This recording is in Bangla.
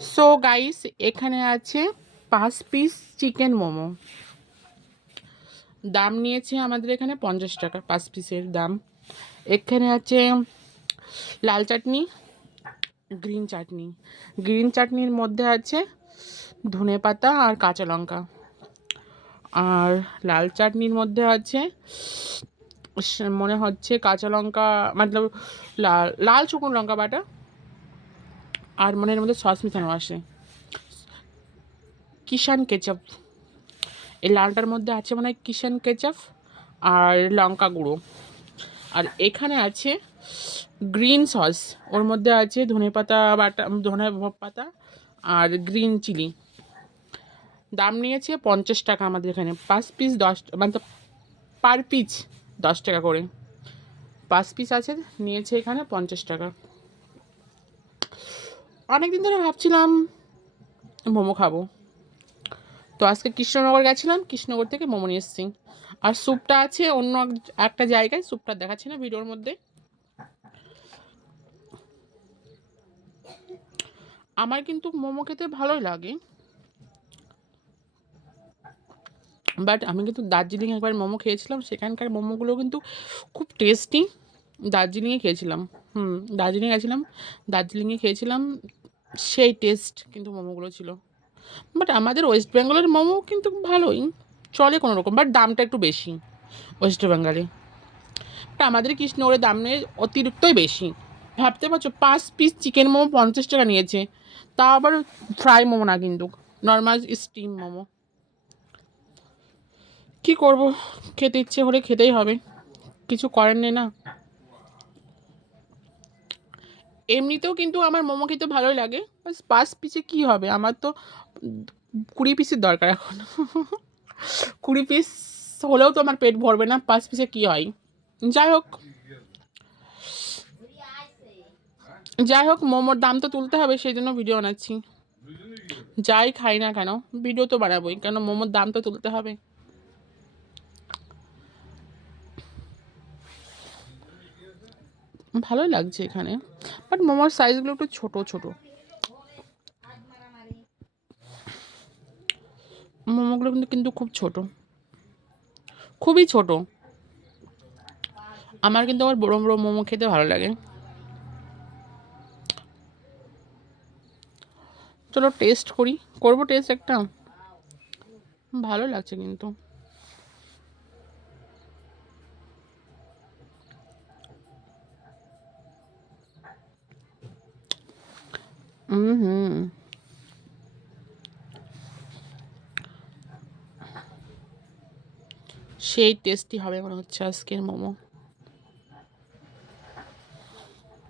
সো গাইস, এখানে আছে 5 পিস চিকেন মোমো। দাম নিয়েছে আমাদের এখানে 50 টাকা 5 পিসের দাম। এখানে আছে লাল চাটনি, গ্রিন চাটনি। গ্রিন চাটনির মধ্যে আছে ধনেপাতা আর কাঁচা লঙ্কা। আর লাল চাটনির মধ্যে আছে মনে হচ্ছে কাঁচা লঙ্কা, মতলব লাল লাল শুকনো লঙ্কা বাটা, আর মনের মধ্যে সস মিশানো আসে, কিষান কেচাপ। এই লালটার মধ্যে আছে মনে হয় কিষান কেচাপ আর লঙ্কা গুঁড়ো। আর এখানে আছে গ্রিন সস, ওর মধ্যে আছে ধনেপাতা বাটা, ধনে পাতা আর গ্রিন চিলি। দাম নিয়েছে 50 টাকা আমাদের এখানে। 5 পিস 10, মানে পার পিস 10 টাকা করে। 5 পিস আছে, নিয়েছে এখানে 50 টাকা। অনেকদিন ধরে ভাবছিলাম মোমো খাবো, তো আজকে কৃষ্ণনগর গেছিলাম, কৃষ্ণনগর থেকে মোমো নিয়ে এসেছি। আর স্যুপটা আছে অন্য একটা জায়গায়, স্যুপটা দেখাচ্ছি না ভিডিওর মধ্যে। আমার কিন্তু মোমো খেতে ভালোই লাগে, বাট আমি কিন্তু দার্জিলিং একবার মোমো খেয়েছিলাম, সেখানকার মোমোগুলো কিন্তু খুব টেস্টি। দার্জিলিংয়ে খেয়েছিলাম, দার্জিলিং গেছিলাম, দার্জিলিংয়ে খেয়েছিলাম, সেই টেস্ট কিন্তু মোমোগুলো ছিল। বাট আমাদের ওয়েস্ট বেঙ্গলের মোমো কিন্তু ভালোই চলে কোনো রকম, বাট দামটা একটু বেশি ওয়েস্ট বেঙ্গলে। বাট আমাদের কৃষ্ণনগরের দাম নেই, অতিরিক্তই বেশি। ভাবতে পারছো 5 পিস চিকেন মোমো 50 টাকা নিয়েছে, তা আবার ফ্রাই মোমো না, কিন্তু নর্মাল স্টিম মোমো। কি করব, খেতে ইচ্ছে হলে খেতেই হবে, কিছু করার নেই না। এমনিতেও কিন্তু আমার মোমো খেতে ভালোই লাগে, 5 পিসে কী হবে, আমার তো 20 পিসের দরকার এখন। 20 পিস হলেও তো আমার পেট ভরবে না, 5 পিসে কী হয়। যাই হোক, যাই হোক, মোমোর দাম তো তুলতে হবে, সেই জন্য ভিডিও বানাচ্ছি। যাই খাই না কেন ভিডিও তো বানাবোই, কেন মোমোর দাম তো তুলতে হবে। ভালোই লাগছে এখানে, বাট মোমোর সাইজগুলো একটু ছোট ছোট। মোমোগুলো কিন্তু খুব ছোট, খুবই ছোট। আমার কিন্তু আবার বড় বড় মোমো খেতে ভালো লাগে। চলো টেস্ট করি, করবো টেস্ট একটা, ভালো লাগছে কিন্তু। হুম, সেই টেস্টি হবে মনে হচ্ছে আজকের মোমো।